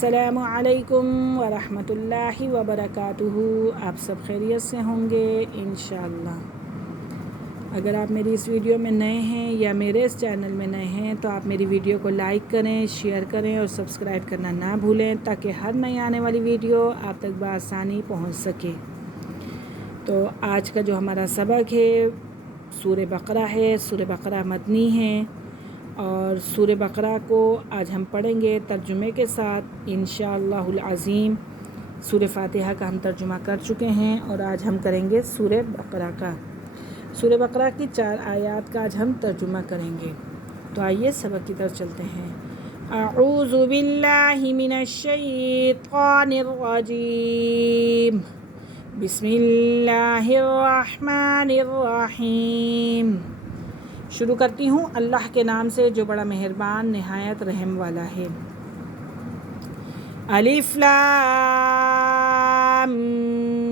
السلام علیکم ورحمۃ اللہ وبرکاتہ۔ آپ سب خیریت سے ہوں گے انشاءاللہ۔ اگر آپ میری اس ویڈیو میں نئے ہیں یا میرے اس چینل میں نئے ہیں تو آپ میری ویڈیو کو لائک کریں، شیئر کریں اور سبسکرائب کرنا نہ بھولیں تاکہ ہر نئی آنے والی ویڈیو آپ تک بآسانی پہنچ سکے۔ تو آج کا جو ہمارا سبق ہے سورہ بقرہ ہے۔ سورہ بقرہ مدنی ہے اور سورہ بقرہ کو آج ہم پڑھیں گے ترجمے کے ساتھ انشاءاللہ العظیم۔ سورہ فاتحہ کا ہم ترجمہ کر چکے ہیں اور آج ہم کریں گے سورہ بقرہ کا۔ سورہ بقرہ کی 4 آیات کا آج ہم ترجمہ کریں گے۔ تو آئیے سبق کی طرف چلتے ہیں۔ اعوذ باللہ من الشیطان الرجیم، بسم اللہ الرحمن الرحیم۔ شروع کرتی ہوں اللہ کے نام سے جو بڑا مہربان نہایت رحم والا ہے۔ الف لام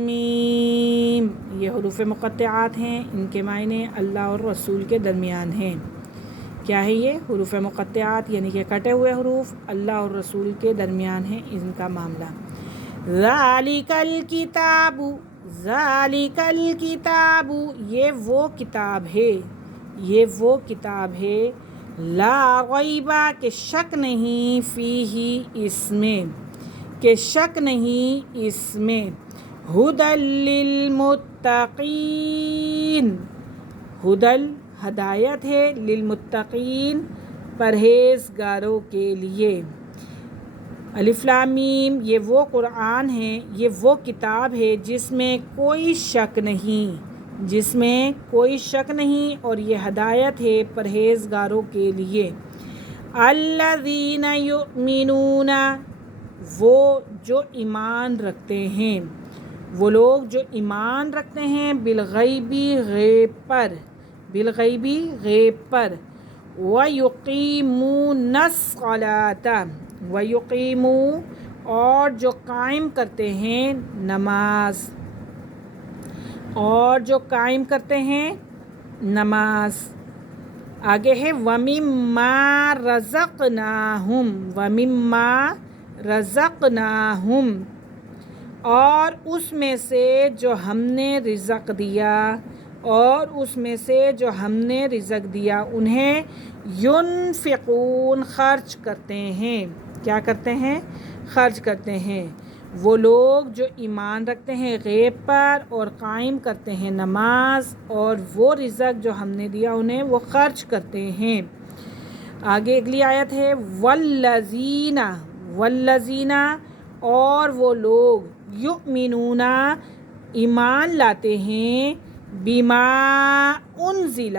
میم، یہ حروف مقطعات ہیں، ان کے معنی اللہ اور رسول کے درمیان ہیں۔ کیا ہے یہ حروف مقطعات؟ یعنی کہ کٹے ہوئے حروف، اللہ اور رسول کے درمیان ہیں ان کا معاملہ۔ ذالک الکتاب، ذالک الکتاب، یہ وہ کتاب ہے، یہ وہ کتاب ہے، لا ریب، کہ شک نہیں، فیہ، اس میں، کہ شک نہیں اس میں، ھدی للمتقین، ھدی ہدایت ہے، للمتقین پرہیزگاروں کے لیے۔ الف لام میم، یہ وہ قرآن ہے، یہ وہ کتاب ہے جس میں کوئی شک نہیں، جس میں کوئی شک نہیں، اور یہ ہدایت ہے پرہیزگاروں کے لیے۔ الذین یؤمنون، وہ جو ایمان رکھتے ہیں، وہ لوگ جو ایمان رکھتے ہیں، بالغیبی، غیب پر، بالغیبی، غیب پر، وَيُقِيمُونَ الصَّلَاةَ، وَيُقِيمُوا، اور جو قائم کرتے ہیں نماز، اور جو قائم کرتے ہیں نماز۔ آگے ہے وَمِمَّا رَزَقْنَاهُمْ، وَمِمَّا رَزَقْنَاهُمْ، اور اس میں سے جو ہم نے رزق دیا، اور اس میں سے جو ہم نے رزق دیا انہیں، ينفقون، خرچ کرتے ہیں۔ کیا کرتے ہیں؟ خرچ کرتے ہیں۔ وہ لوگ جو ایمان رکھتے ہیں غیب پر اور قائم کرتے ہیں نماز، اور وہ رزق جو ہم نے دیا انہیں وہ خرچ کرتے ہیں۔ آگے اگلی آیت ہے والذین، والذین، اور وہ لوگ، یؤمنون، ایمان لاتے ہیں، بما انزل،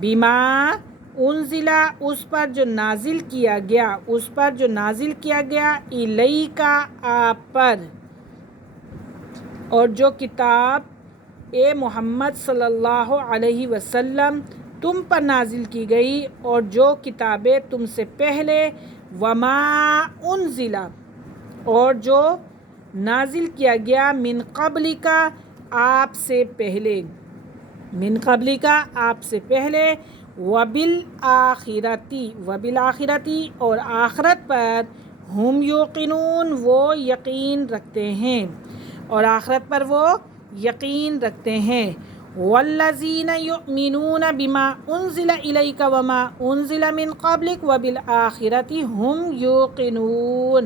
بما انزل، اس پر جو نازل کیا گیا، اس پر جو نازل کیا گیا، الیک، آپ پر، اور جو کتاب اے محمد صلی اللہ علیہ وسلم تم پر نازل کی گئی، اور جو کتابیں تم سے پہلے، وما انزل، اور جو نازل کیا گیا، من قبلک، آپ سے پہلے، من قبلک، آپ سے پہلے، وبالآخرتی، وبالآخرتی، اور آخرت پر، ہم یوقنون، وہ یقین رکھتے ہیں، اور آخرت پر وہ یقین رکھتے ہیں۔ والذین یؤمنون بما انزل الیک وما انزل من قبلک وبالآخرۃ ہم یوقنون،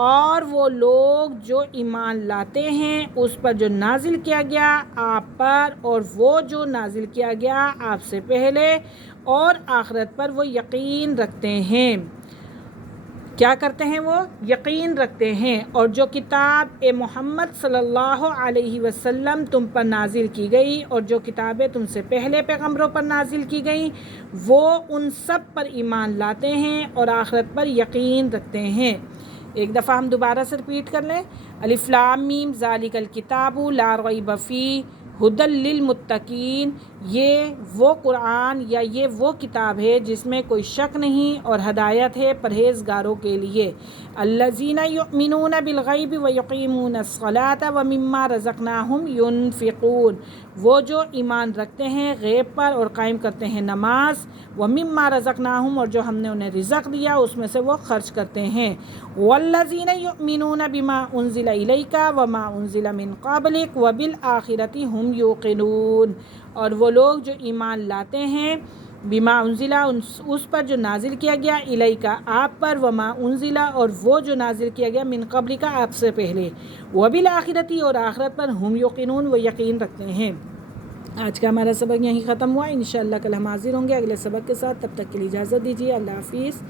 اور وہ لوگ جو ایمان لاتے ہیں اس پر جو نازل کیا گیا آپ پر، اور وہ جو نازل کیا گیا آپ سے پہلے، اور آخرت پر وہ یقین رکھتے ہیں۔ کیا کرتے ہیں؟ وہ یقین رکھتے ہیں۔ اور جو کتاب اے محمد صلی اللہ علیہ وسلم تم پر نازل کی گئی، اور جو کتابیں تم سے پہلے پیغمبروں پر نازل کی گئیں، وہ ان سب پر ایمان لاتے ہیں اور آخرت پر یقین رکھتے ہیں۔ ایک دفعہ ہم دوبارہ سے ریپیٹ کر لیں۔ الف لام میم، ذالک الکتاب لا ریب فیہ ھدی للمتقین، یہ وہ قرآن یا یہ وہ کتاب ہے جس میں کوئی شک نہیں اور ہدایت ہے پرہیزگاروں کے لیے۔ الذین یؤمنون بالغیب ویقیمون الصلاۃ ومما رزقناہم ینفقون، وہ جو ایمان رکھتے ہیں غیب پر اور قائم کرتے ہیں نماز، ومما رزقناہم، اور جو ہم نے انہیں رزق دیا اس میں سے وہ خرچ کرتے ہیں۔ والذین یؤمنون بما انزل الیک وما انزل من قبلک وبالآخرۃ ہم یوقنون، اور وہ لوگ جو ایمان لاتے ہیں بما انزلہ، اس پر جو نازل کیا گیا، الیکا آپ پر، وما انزلہ اور وہ جو نازل کیا گیا، من قبل کا آپ سے پہلے، وبالآخرتی اور آخرت پر، ہم یقینون وہ یقین رکھتے ہیں۔ آج کا ہمارا سبق یہیں ختم ہوا، انشاءاللہ کل ہم حاضر ہوں گے اگلے سبق کے ساتھ، تب تک کے لیے اجازت دیجیے، اللہ حافظ،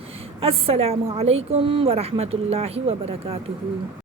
السلام علیکم ورحمۃ اللہ وبرکاتہ۔